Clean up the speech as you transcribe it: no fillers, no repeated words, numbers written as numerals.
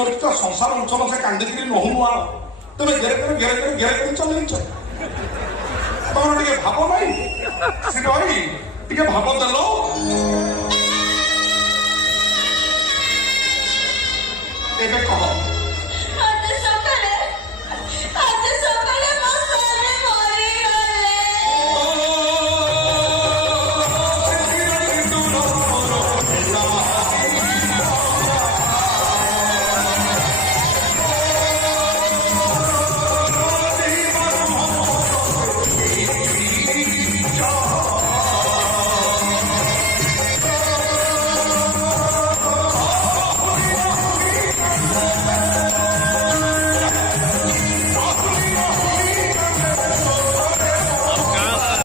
मोर संसार अंचल से कांदिकी नहु नुआ तुम घेरे चलैच तुम टे भाव ना सी टे भाव देल